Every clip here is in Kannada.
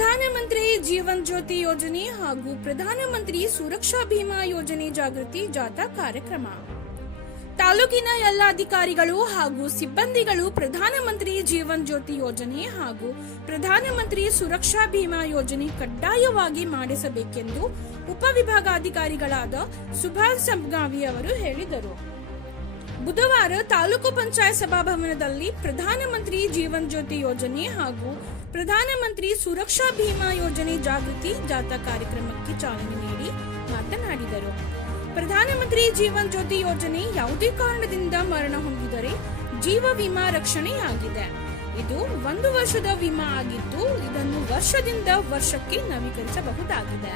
ಪ್ರಧಾನಮಂತ್ರಿ ಜೀವನ್ ಜ್ಯೋತಿ ಯೋಜನೆ ಹಾಗೂ ಪ್ರಧಾನಮಂತ್ರಿ ಸುರಕ್ಷಾ ಭೀಮಾ ಯೋಜನೆ ಜಾಗೃತಿ ಜಾಥಾ ಕಾರ್ಯಕ್ರಮ. ತಾಲೂಕಿನ ಎಲ್ಲ ಅಧಿಕಾರಿಗಳು ಹಾಗೂ ಸಿಬ್ಬಂದಿಗಳು ಪ್ರಧಾನಮಂತ್ರಿ ಜೀವನ್ ಜ್ಯೋತಿ ಯೋಜನೆ ಹಾಗೂ ಪ್ರಧಾನಮಂತ್ರಿ ಸುರಕ್ಷಾ ಭೀಮಾ ಯೋಜನೆ ಕಡ್ಡಾಯವಾಗಿ ಮಾಡಿಸಬೇಕೆಂದು ಉಪವಿಭಾಗಾಧಿಕಾರಿಗಳಾದ ಸುಭಾಷ್ ಸಂಗಾವಿ ಅವರು ಹೇಳಿದರು. ಬುಧವಾರ ತಾಲೂಕು ಪಂಚಾಯತ್ ಸಭಾಭವನದಲ್ಲಿ ಪ್ರಧಾನಮಂತ್ರಿ ಜೀವನ್ ಜ್ಯೋತಿ ಯೋಜನೆ ಹಾಗೂ ಪ್ರಧಾನಮಂತ್ರಿ ಸುರಕ್ಷಾ ಭೀಮಾ ಯೋಜನೆ ಜಾಗೃತಿ ಜಾಥಾ ಕಾರ್ಯಕ್ರಮಕ್ಕೆ ಚಾಲನೆ ನೀಡಿ ಮಾತನಾಡಿದರು. ಪ್ರಧಾನಮಂತ್ರಿ ಜೀವನ್ ಜ್ಯೋತಿ ಯೋಜನೆ ಯಾವುದೇ ಕಾರಣದಿಂದ ಮರಣ ಹೊಂದಿದರೆ ಜೀವ ವಿಮಾ ರಕ್ಷಣೆಯಾಗಿದೆ. ಇದು ಒಂದು ವರ್ಷದ ವಿಮಾ ಆಗಿದ್ದು, ಇದನ್ನು ವರ್ಷದಿಂದ ವರ್ಷಕ್ಕೆ ನವೀಕರಿಸಬಹುದಾಗಿದೆ.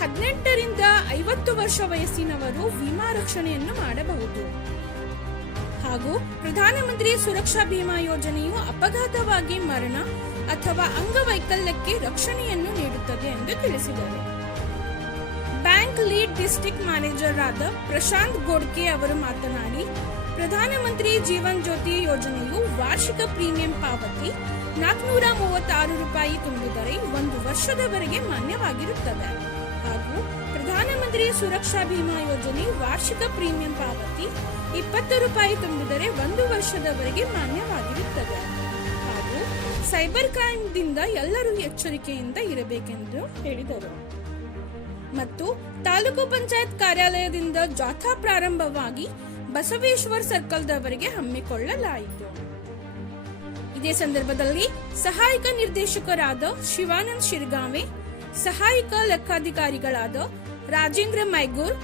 ಹದಿನೆಂಟರಿಂದ ಐವತ್ತು ವರ್ಷ ವಯಸ್ಸಿನವರು ವಿಮಾ ರಕ್ಷಣೆಯನ್ನು ಮಾಡಬಹುದು. ಹಾಗೂ ಪ್ರಧಾನಮಂತ್ರಿ ಸುರಕ್ಷಾ ಭೀಮಾ ಯೋಜನೆಯು ಅಪಘಾತವಾಗಿ ಮರಣ ಅಥವಾ ಅಂಗವೈಕಲ್ಯಕ್ಕೆ ರಕ್ಷಣೆಯನ್ನು ನೀಡುತ್ತದೆ ಎಂದು ತಿಳಿಸಿದರು. ಬ್ಯಾಂಕ್ ಲೀಡ್ ಡಿಸ್ಟ್ರಿಕ್ಟ್ ಮ್ಯಾನೇಜರ್ ಆದ ಪ್ರಶಾಂತ್ ಗೋಡ್ಕೆ ಅವರು ಮಾತನಾಡಿ, ಪ್ರಧಾನಮಂತ್ರಿ ಜೀವನ್ ಜ್ಯೋತಿ ಯೋಜನೆಯು ವಾರ್ಷಿಕ ಪ್ರೀಮಿಯಂ ಪಾವತಿ ನಾಲ್ಕುನೂರ ಮೂವತ್ತಾರು ರೂಪಾಯಿ ತುಂಬಿದರೆ ಒಂದು ವರ್ಷದವರೆಗೆ ಮಾನ್ಯವಾಗಿರುತ್ತದೆ. ಹಾಗೂ ಪ್ರಧಾನಮಂತ್ರಿ ಸುರಕ್ಷಾ ಭೀಮಾ ಯೋಜನೆ ವಾರ್ಷಿಕ ಪ್ರೀಮಿಯಂ ಪಾವತಿ ಇಪ್ಪತ್ತು ರೂಪಾಯಿ ತುಂಬಿದರೆ ಒಂದು ವರ್ಷದವರೆಗೆ ಮಾನ್ಯವಾಗಿರುತ್ತದೆ. ಸೈಬರ್ ಕ್ರೈಮ್ದಿಂದ ಎಲ್ಲರೂ ಎಚ್ಚರಿಕೆಯಿಂದ ಇರಬೇಕೆಂದು ಹೇಳಿದರು. ಮತ್ತು ತಾಲೂಕು ಪಂಚಾಯತ್ ಕಾರ್ಯಾಲಯದಿಂದ ಜಾಥಾ ಪ್ರಾರಂಭವಾಗಿ ಬಸವೇಶ್ವರ್ ಸರ್ಕಲ್ದವರೆಗೆ ಹಮ್ಮಿಕೊಳ್ಳಲಾಯಿತು. ಇದೇ ಸಂದರ್ಭದಲ್ಲಿ ಸಹಾಯಕ ನಿರ್ದೇಶಕರಾದ ಶಿವಾನಂದ್ ಶಿರ್ಗಾವೆ, ಸಹಾಯಕ ಲೆಕ್ಕಾಧಿಕಾರಿಗಳಾದ ರಾಜೇಂದ್ರ ಮೈಗೂರ್,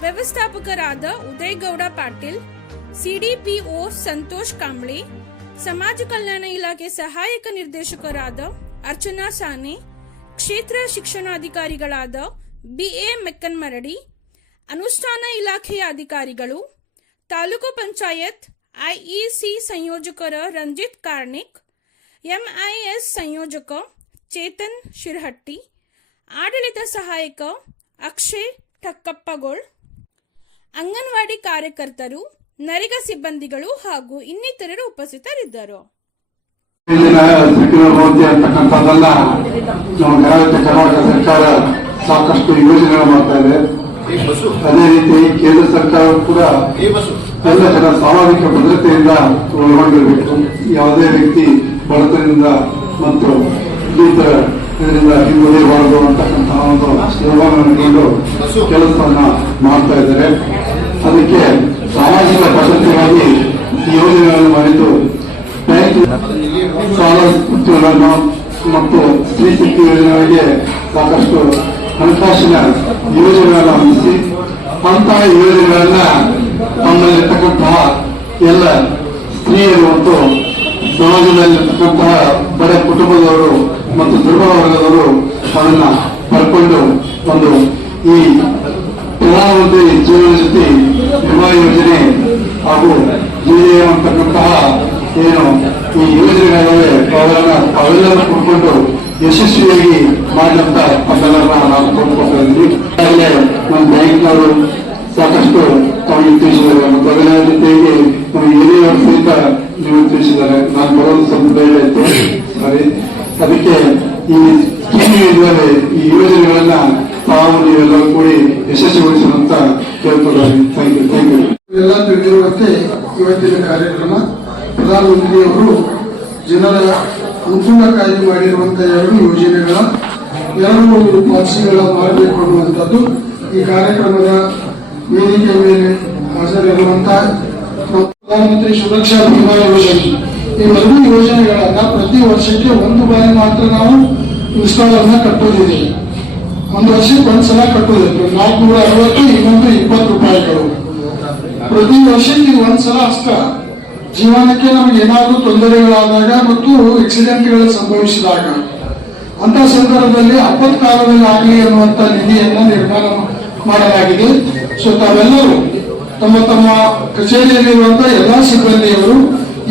ವ್ಯವಸ್ಥಾಪಕರಾದ ಉದಯಗೌಡ ಪಾಟೀಲ್ ಸಿಡಿಪಿಒ ಸಂತೋಷ್ ಕಾಂಬ್ಳೆ ಸಮಾಜ ಕಲ್ಯಾಣ ಇಲಾಖೆ ಸಹಾಯಕ ನಿರ್ದೇಶಕರಾದ ಅರ್ಚನಾ ಸಾನೆ ಕ್ಷೇತ್ರ ಶಿಕ್ಷಣಾಧಿಕಾರಿಗಳಾದ ಬಿಎ ಮೆಕ್ಕನ್ಮರಡಿ, ಅನುಷ್ಠಾನ ಇಲಾಖೆಯ ಅಧಿಕಾರಿಗಳು, ತಾಲೂಕು ಪಂಚಾಯತ್ ಐಇಸಿ ಸಂಯೋಜಕರ ರಂಜಿತ್ ಕಾರ್ಣಿಕ್ ಎಂಐಎಸ್ ಸಂಯೋಜಕ ಚೇತನ್ ಶಿರ್ಹಟ್ಟಿ, ಆಡಳಿತ ಸಹಾಯಕ ಅಕ್ಷಯ್ ಠಕ್ಕಪ್ಪಗೋಳ್, ಅಂಗನವಾಡಿ ಕಾರ್ಯಕರ್ತರು ನರೇಗಾ ಸಿಬ್ಬಂದಿಗಳು ಹಾಗೂ ಇನ್ನಿತರರು ಉಪಸ್ಥಿತರಿದ್ದರು. ಸರ್ಕಾರ ಸಾಕಷ್ಟು ಯೋಜನೆಗಳು ಮಾಡ್ತಾ ಇದೆ. ಅದೇ ರೀತಿ ಕೇಂದ್ರ ಸರ್ಕಾರ ಕೂಡ ಎಲ್ಲ ಜನ ಸಾಮಾಜಿಕ ಭದ್ರತೆಯಿಂದ ಒಳಗೊಂಡಿರಬೇಕು. ಯಾವುದೇ ವ್ಯಕ್ತಿ ಬಡತನದಿಂದ ಮತ್ತು ಇನ್ನಿತರ ಇದರಿಂದ ಹಿಂದುಳಿಯಬಾರದು ಅಂತಕ್ಕಂತಹ ಒಂದು ನಿರ್ವಹಣೆ ಇಟ್ಕೊಂಡು ಕೆಲಸವನ್ನ ಮಾಡ್ತಾ ಇದ್ದಾರೆ. ಅದಕ್ಕೆ ಸಾಮಾಜಿಕ ಭದ್ರತೆಗಾಗಿ ಯೋಜನೆಗಳನ್ನು ಮಾಡಿದ್ದು ಬ್ಯಾಂಕ್ ಸಾಲ ಉದ್ಯೋಗಗಳನ್ನು ಮತ್ತು ಸ್ತ್ರೀ ಶಕ್ತಿ ಯೋಜನೆಗಳಿಗೆ ಸಾಕಷ್ಟು ಹಣಕಾಸಿನ ಯೋಜನೆಗಳನ್ನು ಹೊಂದಿಸಿ ಅಂತಹ ಯೋಜನೆಗಳನ್ನ ತಮ್ಮಲ್ಲಿರ್ತಕ್ಕಂತಹ ಎಲ್ಲ ಸ್ತ್ರೀಯರು ಮತ್ತು ಸಮಾಜದಲ್ಲಿರ್ತಕ್ಕಂತಹ ಬಡ ಕುಟುಂಬದವರು ಮತ್ತು ದುರ್ಬಲ ವರ್ಗದವರು ಅದನ್ನ ಪಡ್ಕೊಂಡು ಒಂದು ಈ ಪ್ರಧಾನಮಂತ್ರಿ ಜೀವನ ಜ್ಯೋತಿ ವಿಮಾ ಯೋಜನೆ ಹಾಗೂ ಜಿಲ್ಲೆಯ ಅಂತಕ್ಕಂತಹ ಏನು ಈ ಯೋಜನೆಗಳಿವೆ ಅವೆಲ್ಲ ಅವೆಲ್ಲರೂ ಕೊಡ್ಕೊಂಡು ಯಶಸ್ವಿಯಾಗಿ ಮಾಡಿದಂತ ತಮ್ಮೆಲ್ಲರನ್ನ ನಾವು ಕೊಡ್ಕೊಳ್ತಾ ನಮ್ಮ ಬ್ಯಾಂಕ್ನವರು ಸಾಕಷ್ಟು ತಮಗೆ ತಿಳಿಸಿದ್ದಾರೆ ಅದರ ಜೊತೆಗೆ ನಮ್ಮ ಹಿರಿಯವರು ಸಹಿತ ನೀವು ತಿಳಿಸಿದ್ದಾರೆ. ನಾನು ಬರೋದು ಸರಿ. ಅದಕ್ಕೆ ಈ ಸ್ಕೀಮ್ ಈ ಯೋಜನೆಗಳನ್ನ ತಾವು ನೀವೆಲ್ಲರೂ ಕೂಡಿ ಯಶಸ್ವಿಗೊಳಿಸುವಂತ ಎಲ್ಲ ತಿಳಿದಿರುವಂತೆ ಇವತ್ತಿನ ಕಾರ್ಯಕ್ರಮ ಪ್ರಧಾನಮಂತ್ರಿಯವರು ಜನರ ಅನುಕೂಲಕ್ಕಾಗಿ ಮಾಡಿರುವಂತಹ ಎರಡು ಯೋಜನೆಗಳ ಎರಡು ಪಾಲಿಸಿಗಳ ಮಾಡಬೇಕು ಅನ್ನುವಂಥದ್ದು ಈ ಕಾರ್ಯಕ್ರಮದ ವೇದಿಕೆ ಮೇಲೆ ಹಾಜರಿರುವಂತಹ ಪ್ರಧಾನಮಂತ್ರಿ ಸುರಕ್ಷಾ ಭೀಮಾ ಯೋಜನೆ ಈ ಎರಡು ಯೋಜನೆಗಳನ್ನ ಪ್ರತಿ ವರ್ಷಕ್ಕೆ ಒಂದು ಬಾರಿ ಮಾತ್ರ ನಾವು ಇನ್ಸ್ಟಾಲ್ ಅನ್ನ ಕಟ್ಟೋದಿದೆ ಒಂದು ವರ್ಷಕ್ಕೆ ಒಂದ್ಸಲ ಕಟ್ಟೋದಿದೆ ನಾಲ್ಕುನೂರ ಅರವತ್ತು ಇನ್ನೊಂದು ರೂಪಾಯಿಗಳು ಪ್ರತಿ ವರ್ಷಕ್ಕೆ ಒಂದ್ಸಲ ಅಷ್ಟ ಜೀವನಕ್ಕೆ ನಮ್ಗೆ ಏನಾದರೂ ತೊಂದರೆಗಳಾದಾಗ ಮತ್ತು ಆಕ್ಸಿಡೆಂಟ್ಗಳು ಸಂಭವಿಸಿದಾಗ. ಅಂತ ಸಂದರ್ಭದಲ್ಲಿ ಆಪತ್ಕಾಲದಲ್ಲಿ ಆಗಲಿ ಅನ್ನುವಂತ ನಿಧಿಯನ್ನ ನಿರ್ಮಾಣ ಮಾಡಲಾಗಿದೆ. ಸೊ ತಾವೆಲ್ಲರೂ ತಮ್ಮ ತಮ್ಮ ಕಚೇರಿಯಲ್ಲಿರುವಂತ ಎಲ್ಲಾ ಸಿಬ್ಬಂದಿಯವರು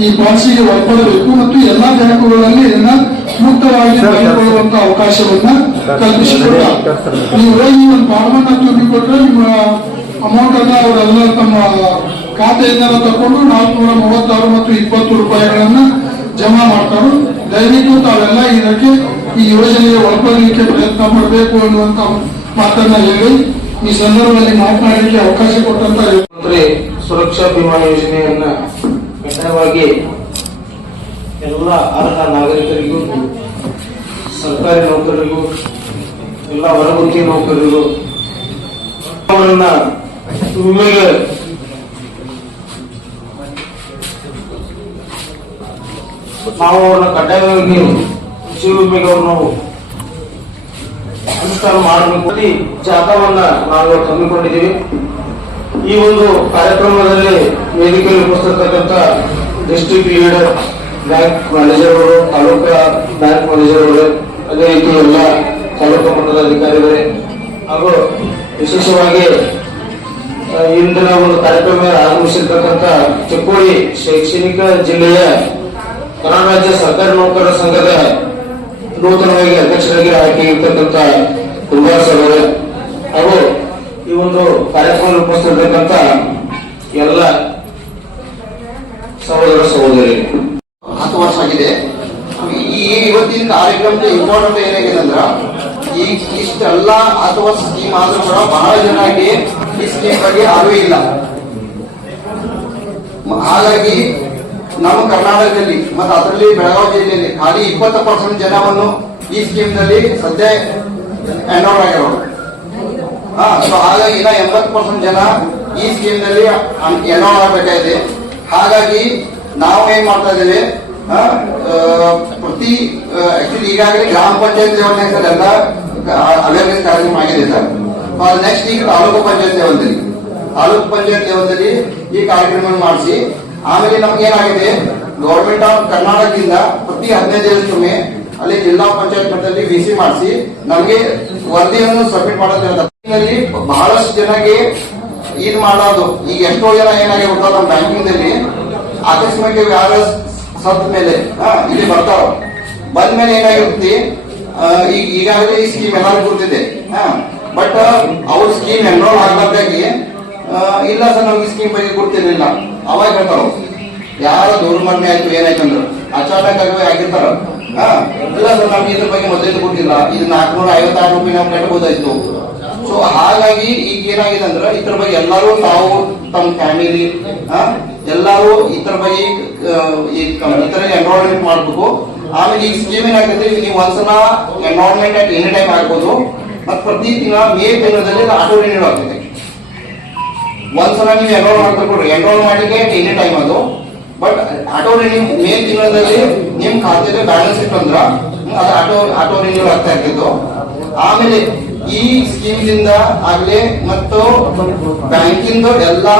ಈ ಪಾಲಿಸಿಗೆ ಒಳಪಡಬೇಕು ಮತ್ತು ಎಲ್ಲಾ ಬ್ಯಾಂಕುಗಳಲ್ಲಿ ಇದನ್ನ ಮುಕ್ತವಾಗಿ ಪಡೆದುಕೊಳ್ಳುವಂತ ಅವಕಾಶವನ್ನ ಕಲ್ಪಿಸಿಕೊಟ್ಟ ನೀವು ಹೋಗಿ ಒಂದು ಫಾರ್ಮನ್ನ ತುಂಬಿಕೊಟ್ರೆ ನಿಮ್ಮ ಅಮೌಂಟ್ ಅನ್ನ ಅವರೆಲ್ಲ ತಮ್ಮ ಖಾತೆಯಿಂದ ತಕೊಂಡು ನಾಲ್ಕುನೂರ ಮೂವತ್ತಾರು ಮತ್ತು ಇಪ್ಪತ್ತು ರೂಪಾಯಿಗಳನ್ನ ಜಮಾ ಮಾಡ್ತಾರೆ. ದಯವಿಟ್ಟು ತಾವೆಲ್ಲ ಇದಕ್ಕೆ ಈ ಯೋಜನೆಗೆ ಒಳಪಡಲಿಕ್ಕೆ ಪ್ರಯತ್ನ ಮಾಡಬೇಕು ಅನ್ನುವಂತ ಮಾತನ್ನ ಹೇಳಿ. ಈ ಸಂದರ್ಭದಲ್ಲಿ ಮಾತನಾಡಲಿಕ್ಕೆ ಅವಕಾಶ ಕೊಟ್ಟಂತ ಸುರಕ್ಷಾ ಬಿಮಾ ಯೋಜನೆಯನ್ನ ಕಡ್ಡಾಯವಾಗಿ ಎಲ್ಲ ಅರ್ಹ ನಾಗರಿಕರಿಗೂ, ಸರ್ಕಾರಿ ನೌಕರರಿಗೂ, ಎಲ್ಲ ಹೊರಗುತ್ತಿ ನೌಕರರಿಗೂ ಅವರನ್ನ ನಾವು ಅವ್ರನ್ನ ಕಡ್ಡಾಯವಾಗಿ ಅವ್ರು ನಾವು ಅನುಷ್ಠಾನ ಮಾಡಬೇಕು. ಜಾಥವನ್ನ ನಾವು ತಂದುಕೊಂಡಿದ್ದೀವಿ. ಈ ಒಂದು ಕಾರ್ಯಕ್ರಮದಲ್ಲಿ ವೇದಿಕೆಯಲ್ಲಿ ಉಪಸ್ಥಿತಕ್ಕಂಥ ಡಿಸ್ಟ್ರಿಕ್ಟ್ ಲೀಡರ್ ಬ್ಯಾಂಕ್ ಮ್ಯಾನೇಜರ್ಗಳು ತಾಲೂಕಾ ಬ್ಯಾಂಕ್ ಮ್ಯಾನೇಜರ್ಗಳು ಅದೇ ರೀತಿ ಎಲ್ಲ ತಾಲೂಕು ಮಟ್ಟದ ಅಧಿಕಾರಿಗಳೇ ಹಾಗೂ ವಿಶೇಷವಾಗಿ ಇಂದಿನ ಒಂದು ಕಾರ್ಯಕ್ರಮ ಆಗಮಿಸಿರ್ತಕ್ಕಂಥ ಚಿಕ್ಕೋಡಿ ಶೈಕ್ಷಣಿಕ ಜಿಲ್ಲೆಯ ಕನ್ನಡ ರಾಜ್ಯ ಸರ್ಕಾರಿ ನೌಕರರ ಸಂಘದ ನೂತನವಾಗಿ ಅಧ್ಯಕ್ಷರಾಗಿ ಆಯ್ಕೆಯಾಗಿರ್ತಕ್ಕಂಥ ಕುಮಾರ್ ಸರ್ ಹಾಗೂ ಈ ಒಂದು ಕಾರ್ಯಕ್ರಮ ರೂಪಿಸ್ತಿರ್ತಕ್ಕಂಥ ಎಲ್ಲ ಸಹೋದರ ಸಹೋದರಿ. ಹತ್ತು ವರ್ಷ ಆಗಿದೆ. ಈ ಇವತ್ತಿನ ಕಾರ್ಯಕ್ರಮದ ಇಂಪಾರ್ಟೆಂಟ್ ಏನಾಗಿದೆ ಅಂದ್ರ ಈ ಇಷ್ಟೆಲ್ಲ ಅಥವಾ ಸ್ಕೀಮ್ ಆದ್ರೂ ಕೂಡ ಬಹಳ ಜನಕ್ಕೆ ಈ ಬಗ್ಗೆ ಅರಿವು ಇಲ್ಲ. ಹಾಗಾಗಿ ನಮ್ಮ ಕರ್ನಾಟಕದಲ್ಲಿ ಮತ್ತು ಅದರಲ್ಲಿ ಬೆಳಗಾವಿ ಜಿಲ್ಲೆಯಲ್ಲಿ ಖಾಲಿ ಇಪ್ಪತ್ತು ಪರ್ಸೆಂಟ್ ಜನವನ್ನು ಈ ಸ್ಕೀಮ್ನಲ್ಲಿ ಸದ್ಯ ಎನ್ರೋಲ್ ಆಗಿರೋದು ಹಾ ಹಾಗಾಗಿ ಇನ್ನ ಎಂಬತ್ತು ಪರ್ಸೆಂಟ್ ಜನ ಈ ಸ್ಕೀಮ್ನಲ್ಲಿ ಎನ್ರೋಲ್ ಆಗಬೇಕಾಗಿದೆ. ಹಾಗಾಗಿ ನಾವು ಏನ್ ಮಾಡ್ತಾ ಇದ್ದೇವೆ ಪ್ರತಿ ಆಕ್ಚುಲಿ ಈಗಾಗಲೇ ಗ್ರಾಮ ಪಂಚಾಯತ್ ಲೆವೆಲ್ ಎಲ್ಲ ಅವೇರ್ನೆಸ್ ಕಾರ್ಯಕ್ರಮ ಆಗಿದೆ ಸರ್. ನೆಕ್ಸ್ಟ್ ಈಗ ತಾಲೂಕು ಪಂಚಾಯತ್ ಲೆವೆಲ್ದಲ್ಲಿ ತಾಲೂಕು ಪಂಚಾಯತ್ ಲೆವೆಲ್ದಲ್ಲಿ ಈ ಕಾರ್ಯಕ್ರಮ ಮಾಡಿಸಿ, ಆಮೇಲೆ ನಮ್ಗೆ ಏನಾಗಿದೆ ಗೌರ್ಮೆಂಟ್ ಆಫ್ ಕರ್ನಾಟಕದಿಂದ ಪ್ರತಿ ಹದಿನೈದು ದಿವಸಕ್ಕೊಮ್ಮೆ ಅಲ್ಲಿ ಜಿಲ್ಲಾ ಪಂಚಾಯತ್ ಮಟ್ಟದಲ್ಲಿ ವಿ ಸಿ ಮಾಡಿಸಿ, ನಮಗೆ ವರದಿಯನ್ನು ಸಬ್ಮಿಟ್ ಮಾಡೋದು ಹೇಳ್ತಾರೆ. ಬಹಳಷ್ಟು ಜನಗೆ ಇದು ಮಾಡೋದು, ಈಗ ಎಷ್ಟೋ ಜನ ಏನಾಗಿ ಬರ್ತಾರ ನಮ್ಮ ಬ್ಯಾಂಕಿಂಗ್ ದಲ್ಲಿ ಆಕಸ್ಮಿಕ ಯಾರ ಸತ್ ಮೇಲೆ ಇಲ್ಲಿ ಬರ್ತಾವ ಬಂದ ಮೇಲೆ ಏನಾಗಿರುತ್ತೆ ಈಗ ಈಗಾಗಲೇ ಈ ಸ್ಕೀಮ್ ಎಲ್ಲರಿಗೂ ಗೊತ್ತಿದೆ ಬಟ್ ಅವ್ರ ಸ್ಕೀಮ್ ಎನ್ರೋಲ್ ಆಗ್ಲಾರ್ದಾಗಿ ಆ, ಇಲ್ಲ ಸರ್ ನಮ್ಗೆ ಸ್ಕೀಮ್ ಬಗ್ಗೆ ಗೊತ್ತಿರಲಿಲ್ಲ ಅವಾಗ ಹೇಳ್ತಾರ? ಯಾರ ದುರ್ಮರಣೆ ಆಯ್ತು ಏನಾಯ್ತು ಅಂದ್ರೆ. ಅಚಾನಕ್ ಆಗಿ ಆಗಿರ್ತಾರ ಇಲ್ಲ ಸರ್ ನಮ್ಗೆ ಇದ್ರ ಬಗ್ಗೆ ಮೊದಲಿಂದ ಕೊಟ್ಟಿಲ್ಲ ಇದು ನಾಲ್ಕುನೂರ ಐವತ್ತಾರು ರೂಪಾಯಿ ನಾವು ಕಟ್ಟಬಹುದಾಯ್ತು ಸೊ ಹಾಗಾಗಿ ಈಗ ಏನಾಗಿದೆ ಅಂದ್ರೆ ಇದ್ರ ಬಗ್ಗೆ ಎಲ್ಲರೂ ತಾವು ತಮ್ಮ ಫ್ಯಾಮಿಲಿ ಎಲ್ಲರೂ ಇದ್ರ ಬಗ್ಗೆ ಈ ಇತರ ಎನ್ರೋಲ್ಮೆಂಟ್ ಮಾಡ್ಬೇಕು. ಆಮೇಲೆ ಈ ಸ್ಕೀಮ್ ಏನಾಗುತ್ತೆ? ನೀವು ಒಂದ್ಸಲ ಎನ್ರೋಲ್ಮೆಂಟ್ ಅಟ್ ಎನಿ ಟೈಮ್ ಆಗ್ಬೋದು. ಮತ್ತೆ ಪ್ರತಿ ತಿಂಗಳ ಮೇ ತಿಂಗಳಲ್ಲಿ ಆಟೋ ರಿನ್ಯೂ ಆಗ್ತದೆ ಒಂದ್ಸಲ ನೀವು ಎನ್ರೋಲ್ ಮಾಡ್ಕೊಡ್ರಿ ಎನ್ರೋಲ್ ಮಾಡಲಿಕ್ಕೆ ಎನಿ ಟೈಮ್ ಅದು. ಬಟ್ ಆಟೋ ರಿನ್ಯೂ ಮೇ ತಿಂಗಳಲ್ಲಿ ನಿಮ್ ಖಾತೆಗೆ ಬ್ಯಾಲೆನ್ಸ್ ಇಟ್ಟಂದ್ರ ಅದು ಆಟೋ ಆಟೋ ರಿನ್ಯೂ ಆಗ್ತಾ ಇರ್ತಿತ್ತು. ಆಮೇಲೆ ಈ ಸ್ಕೀಮ್ ದಿಂದ ಆಗ್ಲಿ ಮತ್ತು ಬ್ಯಾಂಕಿಂದ ಎಲ್ಲಾ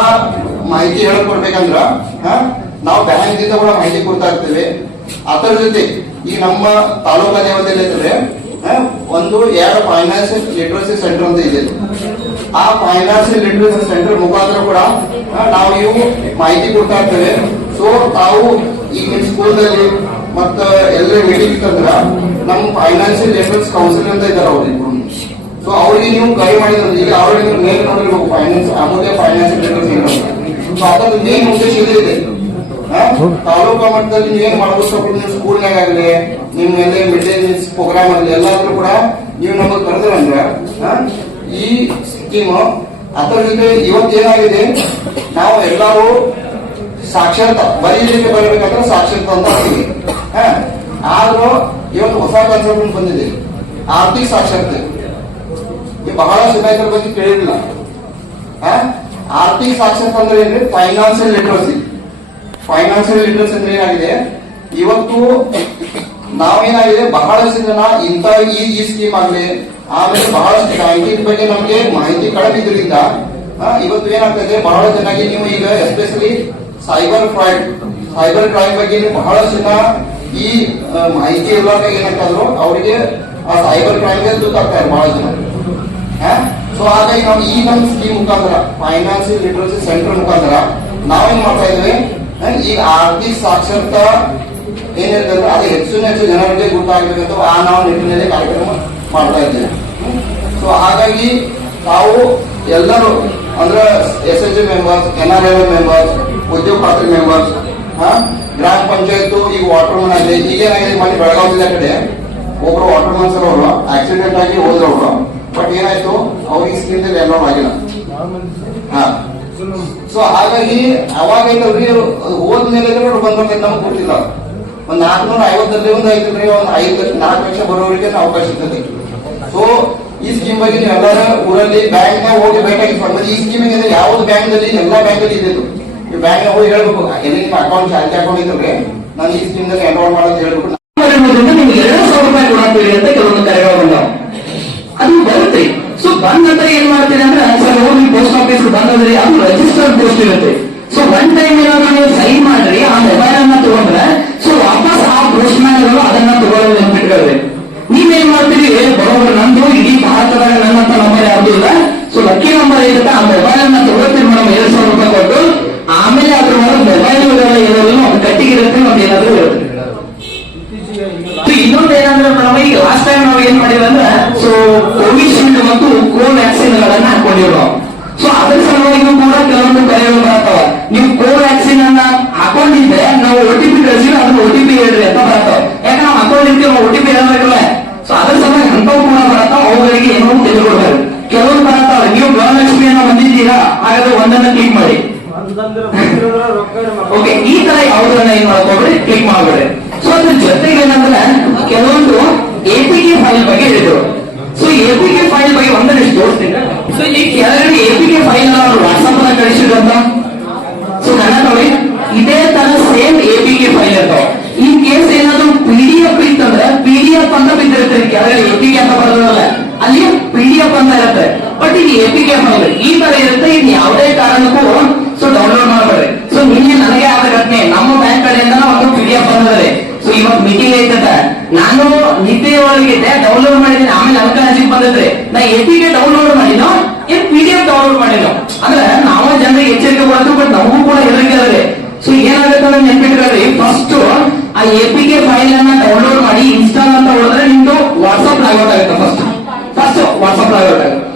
ಮಾಹಿತಿ ಹೇಳ್ಕೊಡ್ಬೇಕಂದ್ರ ನಾವು ಬ್ಯಾಂಕಿಂದ ಕೂಡ ಮಾಹಿತಿ ಕೊಡ್ತಾ ಇರ್ತೇವೆ. ಅದರ ಜೊತೆ ಈ ನಮ್ಮ ತಾಲೂಕಾ ದೇವತೆಯಲ್ಲಿ ಒಂದು ಎರಡು ಫೈನಾನ್ಸಿಯಲ್ ಲಿಟ್ರಸಿ ಸೆಂಟರ್ ಅಂತ ಇದೆ. ಆ ಫೈನಾನ್ಸಿಯಲ್ ಲಿಟ್ರಸಿ ಸೆಂಟರ್ ಮುಖಾಂತರ ಕೂಡ ನಾವು ಇವು ಮಾಹಿತಿ ಕೊಡ್ತಾ ಇರ್ತೇವೆ. ಸೊ ತಾವು ಈಗಿನ ಸ್ಕೂಲ್ನಲ್ಲಿ ಮತ್ತ ಎಲ್ಲ ಮೀಟಿಂಗ್ ನಮ್ ಫೈನಾನ್ಸಿಯಲ್ ಲಿಟ್ರಸ್ ಕೌನ್ಸಿಲ್ ಅಂತ ಇದ್ದಾರೆ ಅವ್ರಿಗೆ ಸೊ ಅವ್ರಿಗೆ ನೀವು ಕೈ ಮಾಡಿದ್ರೆ ಈಗ ಅವ್ರಿಗೆ ಮೇಲ್ ನೋಡಿರ್ಬೇಕು ಫೈನಾನ್ಸ್ ಅಮೂಲ್ಯ ಫೈನಾನ್ಸಿಯಲ್ ಲಿಟ್ರಸಿ ಸೊ ಅದರ ಮೇನ್ ಉದ್ದೇಶ ಇದು ತಾಲೂಕಾ ಮಟ್ಟದಲ್ಲಿ ಏನ್ ಮಾಡಬೇಕು ನೀವು ಸ್ಕೂಲ್ನಾಗ ಆಗಲಿ ಎಲ್ಲ ಮಿಡ್ ಡೇ ಮೀಲ್ಸ್ ಪ್ರೋಗ್ರಾಮ್ ಆಗಲಿ, ಎಲ್ಲಾದ್ರೂ ಕೂಡ ನೀವು ನಮಗೆ ಕರೆದ್ರಂದ್ರ ಈ ಸ್ಕೀಮ್ ಅದರ ಜೊತೆ ಇವತ್ತೇನಾಗಿದೆ ನಾವು ಎಲ್ಲರೂ ಸಾಕ್ಷರತಾ ಬರೀಲಿಕ್ಕೆ ಬರಬೇಕಂದ್ರೆ ಸಾಕ್ಷರತಾ ಅಂತ ಹಾ, ಆದ್ರೂ ಇವತ್ತು ಹೊಸ ಕಾನ್ಸೆಪ್ಟ್ ಬಂದಿದೆ. ಆರ್ಥಿಕ ಸಾಕ್ಷರತೆ. ಜನ ಇದ್ರ ಬಗ್ಗೆ ಕೇಳಿಲ್ಲ? ಆರ್ಥಿಕ ಸಾಕ್ಷರತೆ ಅಂದ್ರೆ ಏನ್ರಿ? ಫೈನಾನ್ಸಿಯಲ್ ಲಿಟ್ರಸಿ ಫೈನಾನ್ಸಿಯಲ್ ಲಿಟ್ರಸಿ ಅಂದ್ರೆ ಏನಾಗಿದೆ? ಇವತ್ತು ನಾವೇನಾಗಿದೆ? ಬಹಳಷ್ಟು ಜನ ಇಂತ ಈ ಈ ಸ್ಕೀಮ್ ಆಗಲಿ, ಆಮೇಲೆ ಬಹಳಷ್ಟು ಬ್ಯಾಂಕಿನ ಬಗ್ಗೆ ನಮಗೆ ಮಾಹಿತಿ ಕಡಿಮೆ ಇದರಿಂದ ಇವತ್ತು ಏನಾಗ್ತದೆ ಬಹಳ ಚೆನ್ನಾಗಿ ನೀವು ಈಗ especially cyber fraud cyber crime ಬಗ್ಗೆ ಬಹಳಷ್ಟು ಜನ ಈ ಮಾಹಿತಿ ಇರುವಾಗ ಏನಾಗ್ತದ್ರು ಅವರಿಗೆ ಆ ಸೈಬರ್ ಕ್ರೈಮ್ಗೆ ತುತ್ತಾಗ್ತಾರೆ ಬಹಳ ಜನ. ಸೊ ಹಾಗಾಗಿ ನಾವು ಈ ನಮ್ಮ ಸ್ಕೀಮ್ ಮುಖಾಂತರ ಫೈನಾನ್ಸಿಯಲ್ ಲಿಟ್ರಸಿ ಸೆಂಟರ್ ಮುಖಾಂತರ ನಾವೇನ್ ಮಾಡ್ತಾ ಈಗ ಆರ್ಥಿಕ ಸಾಕ್ಷರತಾ ಏನಿರ್ತದೆ ಅದು ಹೆಚ್ಚು ಹೆಚ್ಚು ಜನರಿಗೆ ಗೊತ್ತಾಗಬೇಕಂತ ಆ ನಾವು ನಿಟ್ಟಿನಲ್ಲಿ ಕಾರ್ಯಕ್ರಮ ಮಾಡ್ತಾ ಇದ್ದೇವೆ ಸೊ ಹಾಗಾಗಿ ತಾವು ಎಲ್ಲರೂ ಅಂದ್ರೆ S H members N R L members ಉದ್ಯೋಗ ಖಾತ್ರಿ ಮೆಂಬರ್ಸ್ ಗ್ರಾಮ ಪಂಚಾಯತ್ ಈಗ ವಾಟರ್ ಮನ್ ಈಗ ಈಗೇನಾಗಿದೆ ಮಾಡಿ ಬೆಳಗಾವಿ ಜಿಲ್ಲೆ ಕಡೆ, ಒಬ್ರು ವಾಟರ್ ಮಾನ್ಸರ್ ಅವರು ಆಕ್ಸಿಡೆಂಟ್ ಆಗಿ ಹೋದ್ರು ಅವರು. ಬಟ್ ಏನಾಯ್ತು, ಅವ್ರಿಗೆ ಸ್ಕೀಮ್ ಎಲ್ಲ ಆಗಿಲ್ಲ. ಹಾ. ಸೊ ಹಾಗಾಗಿ ಅವಾಗ ಐತಲ್ರಿ ಅದು ಹೋದ್ಮೇಲೆ ಬಂದ್ರೆ ನಮ್ಗೆ ಗೊತ್ತಿಲ್ಲ. ಒಂದ್ ನಾಲ್ಕುನೂರ ಐವತ್ತರಲ್ಲಿ ಒಂದು ಐತಲ್ರಿ ಒಂದು ಐದು ಲಕ್ಷ ನಾಲ್ಕು ಲಕ್ಷ ಬರೋರಿಗೆ ಅವಕಾಶ ಇರ್ತದೆ. ಸೊ ಈ ಸ್ಕೀಮ್ ಬಗ್ಗೆ ನೀವೆಲ್ಲರ ಊರಲ್ಲಿ ಬ್ಯಾಂಕ್ ಹೋಗಿ ಬೇಕಾಗಿ ಮತ್ತೆ ಈ ಸ್ಕೀಮ್ ಏನಿದೆ ಯಾವ್ದು ಬ್ಯಾಂಕ್ನಲ್ಲಿ ಎಲ್ಲಾ ಬ್ಯಾಂಕ್ ಅಲ್ಲಿ ಇದೆ. ಈ ಬ್ಯಾಂಕ್ ಹೋಗಿ ಹೇಳ್ಬೇಕು. ಎಲ್ಲಿ ನಿಮ್ಮ ಅಕೌಂಟ್ ಚಾರ್ಜ್ ಅಕೌಂಟ್ ಇದ್ರಿ ನಾನು ಈ ಸ್ಕೀಮ್ನಲ್ಲಿ ಎನ್ರೋಲ್ ಮಾಡೋದು ಹೇಳ್ಬೇಕು. ಬಂದ್ರೆ ಅದು ರಿಜಿಸ್ಟರ್ಡ್ ಪೋಸ್ಟ್ ಇರುತ್ತೆ ಸೊ ಒನ್ ಟೈಮ್ ಏನಾದ್ರು ನೀವು ಸೈನ್ ಮಾಡ್ರಿ, ಆ ಮೊಬೈಲ್ ಅನ್ನ ತಗೊಂಡ್ರೆ ಸೊ ವಾಪಸ್ ಆ ಪೋಸ್ಟ್ ಮ್ಯಾನ್ ಅದನ್ನ ತಗೊಳ್ಳೋದು ನೆನ್ಪಿಟ್ಕೊಳ್ರಿ ನೀವೇನ್ ಮಾಡ್ತೀರಿ? ಬರೋಬ್ರು ನಂದು ಇಡೀ ಭಾರತದಾಗ ನನ್ನಂತ ನಂಬರ್ ಯಾವ್ದು ಇಲ್ಲ. ಸೊ ಲಕ್ಕಿ ನಂಬರ್ ಇರುತ್ತೆ, ಆ ಮೊಬೈಲ್ ಹಾಗಾದ್ರೆ ಒಂದನ್ನ ಕ್ಲಿಕ್ ಮಾಡಿ. ಓಕೆ ಈ ತರ ಯಾವುದನ್ನ ಏನ್ ಮಾಡ್ಕೊಬೇಡಿ ಕ್ಲಿಕ್ ಮಾಡಬೇಡಿ ಸೊ ಅದ್ರ ಜೊತೆಗೆ ಏನಂದ್ರೆ ಕೆಲವೊಂದು ಎಪಿಕೆ ಫೈಲ್ ಬಗ್ಗೆ ಹೇಳಿದ್ರು. ಸೊ ಎಪಿಕೆ ಫೈಲ್ ಬಗ್ಗೆ ಒಂದನೇ ತೋರಿಸ್ತೀನಿ. ಸೊ ಈ ಕೆಳಗಡೆ ಎಪಿಕೆ ಫೈಲ್ ನಾವು ವಾಟ್ಸ್ಆಪ್ ಅನ್ನ ಕಳಿಸಿದ್ರಂತ? ಸೊ ನನ್ನ ನೋಡಿ ಇದೇ ತರ ಸೇಮ್ ಎಪಿಕೆ ಫೈಲ್ ಅಂತ ಈ ಕೇಸ್ ಏನಾದ್ರು ಪಿ ಡಿ ಎಫ್ ಇತ್ತಂದ್ರೆ ಪಿ ಡಿ ಎಫ್ ಅಂತ ಬಿದ್ದಿರುತ್ತೆ ಕೆಳಗಡೆ ಕೆ ಅಂತ ಬರೋದಲ್ಲ ಅಲ್ಲಿ ಪಿ ಡಿ ಎಫ್ ಅಂತ ಇರುತ್ತೆ ಬಟ್ ಇದು ಎಪಿಕೆ ಫೈಲ್ ಈ ತರ ಇರುತ್ತೆ, ಇದು ಯಾವುದೇ ಕಾರಣಕ್ಕೂ ಸೊ ಡೌನ್ಲೋಡ್ ಮಾಡಬೇಡ್ರಿ. ಸೊ ನಿನ್ನೆ ನನಗೆ ಆದ ಘಟನೆ, ನಮ್ಮ ಬ್ಯಾಂಕ್ ಕಡೆಯಿಂದ ಒಂದು ಪಿ ಡಿ ಎಫ್ ಬಂದಿದೆ. ಸೊ ಇವತ್ತು ಮೀಟಿಂಗ್ ಐತದ ನಾನು ನಿದ್ದೆ ಒಳಗಿದ್ದೆ ಡೌನ್ಲೋಡ್ ಮಾಡಿದ್ದೀನಿ. ಆಮೇಲೆ ನನಗೆ ಹಂಚಿಗೆ ಬಂದಿದ್ರೆ ನಾ ಎಪಿಗೆ ಡೌನ್ಲೋಡ್ ಮಾಡಿನೋ ಏನ್ ಪಿ ಡಿ ಎಫ್ ಡೌನ್ಲೋಡ್ ಮಾಡಿನೋ ಅಂದ್ರೆ ನಾವು ಜನರಿಗೆ ಎಚ್ಚರಿಕೆ ಕೊಡ್ತೀವಿ ಬಟ್ ನಮಗೂ ಕೂಡ ಅದ್ರೆ ಸೊ ಏನಾಗುತ್ತೆ ಅಂದ್ರೆ ನೆನ್ಪಿಟ್ಕೊಳ್ರಿ ಫಸ್ಟ್ ಆ ಎಪಿಕೆ ಫೈಲ್ ಅನ್ನ ಡೌನ್ಲೋಡ್ ಮಾಡಿ ಇನ್ಸ್ಟಾಲ್ ಅಂತ ಹೋದ್ರೆ ನಿಮ್ದು ವಾಟ್ಸ್ಆಪ್ ಲಾಗೌಟ್ ಆಗುತ್ತೆ ಫಸ್ಟ್ ಫಸ್ಟ್ ವಾಟ್ಸ್ಆಪ್ ಲಾಗೌಟ್ ಆಗುತ್ತೆ.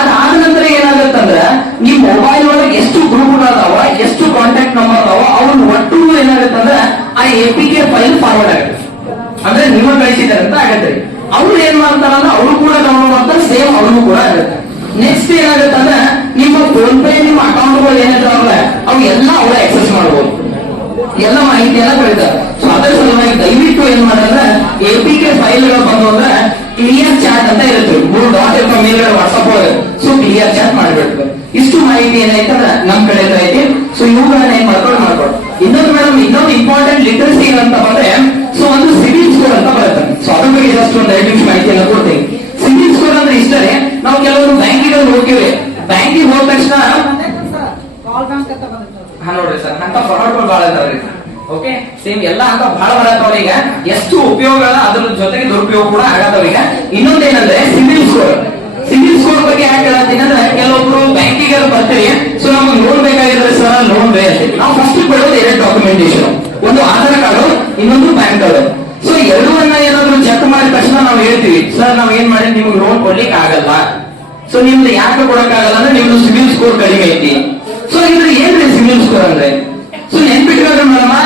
ಅದಾದ ನಂತರ ಏನಾಗತ್ತಂದ್ರ ನಿಮ್ ಮೊಬೈಲ್ ಒಳಗೆ ಎಷ್ಟು ಗ್ರೂಪ್ ಅದಾವ ಎಷ್ಟು ಕಾಂಟ್ಯಾಕ್ಟ್ ನಂಬರ್ ಅದಾವ, ಅವ್ರನ್ನ ಒಟ್ಟು ಏನಾಗತ್ತಂದ್ರ, ಆ ಎಪಿಕೆ ಫೈಲ್ ಫಾರ್ವರ್ಡ್ ಆಗುತ್ತೆ. ಅಂದ್ರೆ ನೀವು ಕಳಿಸಿದ್ದಾರೆ ಅಂತ ಆಗತ್ತೆ. ಅವ್ರು ಏನ್ ಮಾಡ್ತಾರಂದ್ರೆ ಅವರು ಕೂಡ ಡೌನ್ಲೋಡ್ ಅಂತ ಸೇಮ್ ಅವ್ರಿಗೂ ಕೂಡ ಆಗುತ್ತೆ. ನೆಕ್ಸ್ಟ್ ಏನಾಗತ್ತಂದ್ರ, ನಿಮ್ಮ ಫೋನ್ ಪೇ, ನಿಮ್ಮ ಅಕೌಂಟ್ಗಳು ಏನಿದಾವಲ್ಲ ಅವು ಎಲ್ಲ ಅವ್ರ ಆಕ್ಸೆಸ್ ಮಾಡಬಹುದು ಎಲ್ಲ ಮಾಹಿತಿಯನ್ನ ಪಡಿತಾರೆ ಸೊ ಅದರ ಸಲುವಾಗಿ ದಯವಿಟ್ಟು ಏನ್ ಮಾಡಿದ್ರೆ ಎಪಿಕೆ ಫೈಲ್ಗಳು ಬಂದು ಅಂದ್ರೆ ಕ್ಲಿಯರ್ ಚಾಟ್ ಅಂತ ಇರುತ್ತೆ. ಮೂರು ಡಾಟ್ ಇರುವ ಮೇಲ್ಗಡೆ ವಾಟ್ಸ್ಆಪ್ ಒಳಗೆ. ಸೊ ಕ್ಲಿಯರ್ ಚಾಟ್ ಮಾಡ್ಬಿಡ್ಬೇಕು ಇಷ್ಟು ಮಾಹಿತಿ ಏನಾಯ್ತಂದ್ರೆ ನಮ್ ಕಡೆ ಐತಿ. ಸೊ ಇವುಗಳನ್ನ ಏನ್ ಮಾಡ್ಕೊಂಡು ಮಾಡ್ಕೊಂಡು ಇನ್ನೊಂದು ಮೇಡಮ್ ಇನ್ನೊಂದು ಇಂಪಾರ್ಟೆಂಟ್ ಲಿಟ್ರಸಿ ಅಂತ ಬಂದ್ರೆ ಸೊ ಒಂದು ಸಿವಿಲ್ ಸ್ಕೋರ್ ಅಂತ ಬರುತ್ತೆ. ಸೊ ಅದ್ರ ಬಗ್ಗೆ ಜಸ್ಟ್ ಒಂದು ಐದು ನಿಮಿಷ ಮಾಹಿತಿಯನ್ನ ಕೊಡ್ತೀನಿ. ಸಿವಿಲ್ ಸ್ಕೋರ್ ಅಂದ್ರೆ ಇಷ್ಟೇ ನಾವು ಕೆಲವರು ಬ್ಯಾಂಕಿಗೆ ಹೋಗ್ತೀವಿ. ಬ್ಯಾಂಕಿಗೆ ಹೋದ ತಕ್ಷಣ ಹಾ ನೋಡ್ರಿ ಸರ್ ಅಂತ ಫ್ರಾಡ್ಗಳು ಬಹಳ ಇದಾವ್ರಿ ಓಕೆ ಸೇಮ್ ಎಲ್ಲ ಅಂತ ಬಹಳ ಬರತ್ತವ್ರ ಈಗ. ಎಷ್ಟು ಉಪಯೋಗ ಅದರ ಜೊತೆಗೆ ದುರುಪಯೋಗ ಕೂಡ ಆಗತ್ತವ್ರೀಗ ಇನ್ನೊಂದೇನಂದ್ರೆ ಸಿಬಿಲ್ ಸ್ಕೋರ್. ಸಿಬಿಲ್ ಸ್ಕೋರ್ ಬಗ್ಗೆ ಯಾಕೆ ಹೇಳತ್ತೀನಿ ಅಂದ್ರೆ ಕೆಲವೊಬ್ರು ಬ್ಯಾಂಕಿಗೆ ಬರ್ತೀವಿ ಸೊ ನಮ್ಗೆ ಲೋನ್ ಬೇಕಾಗಿದ್ರೆ ಸರ್ ಲೋನ್ ಬೇಕು ನಾವು ಫಸ್ಟ್ ಕೊಡೋದು ಎರಡು ಡಾಕ್ಯುಮೆಂಟೇಶನ್ ಒಂದು ಆಧಾರ್ ಕಾರ್ಡು, ಇನ್ನೊಂದು ಪ್ಯಾನ್ ಕಾರ್ಡ್. ಸೊ ಎರಡನ್ನ ಏನಾದ್ರು ಚೆಕ್ ಮಾಡಿದ ತಕ್ಷಣ ನಾವು ಹೇಳ್ತೀವಿ, ಸರ್, ನಾವ್ ಏನ್ ಮಾಡಿ ನಿಮ್ಗೆ ಲೋನ್ ಕೊಡ್ಲಿಕ್ಕೆ ಆಗಲ್ಲ. ಸೊ ನಿಮ್ದು ಯಾಕೆ ಕೊಡಕ್ಕಾಗಲ್ಲ ಅಂದ್ರೆ ನಿಮ್ದು ಸಿಬಿಲ್ ಸ್ಕೋರ್ ಕಡಿಮೆ ಐತಿ. ಸೊ ಇದ್ರ ಏನ್ರಿ ಸಿಬಿಲ್ ಸ್ಕೋರ್ ಅಂದ್ರೆ? ಸೊ ನೆನ್ಪಿಟ್ಕೊಂಡ್ರೆ ಮೇಡಮ್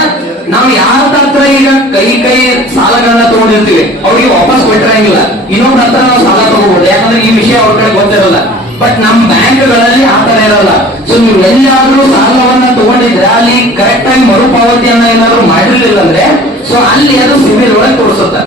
ನಾವು ಯಾರ ಹತ್ರ ಈಗ ಕೈ ಕೈ ಸಾಲಗಳನ್ನ ತಗೊಂಡಿರ್ತೀವಿ, ಅವ್ರಿಗೆ ವಾಪಸ್ ಕೊಟ್ಟಿರಂಗಿಲ್ಲ. ಇನ್ನೊಬ್ರ ಹತ್ರ ನಾವು ಸಾಲ ತಗೋಬಹುದು. ಯಾಕಂದ್ರೆ ಈ ವಿಷಯ ಅವ್ರ ಕಡೆ ಗೊತ್ತಿರಲ್ಲ. ಬಟ್ ನಮ್ ಬ್ಯಾಂಕ್ಗಳಲ್ಲಿ ಆ ತರ ಇರಲ್ಲ. ಸೊ ನೀವು ಎಲ್ಲಾದ್ರೂ ಸಾಲವನ್ನ ತಗೊಂಡಿದ್ರೆ ಅಲ್ಲಿ ಕರೆಕ್ಟ್ ಆಗಿ ಮರುಪಾವತಿಯನ್ನ ಏನಾದ್ರು ಮಾಡಿರ್ಲಿಲ್ಲ ಅಂದ್ರೆ ಸೊ ಅಲ್ಲಿ ಅದು ಸಿಬಿಲ್ ಒಳಗೆ ತೋರಿಸುತ್ತೆ.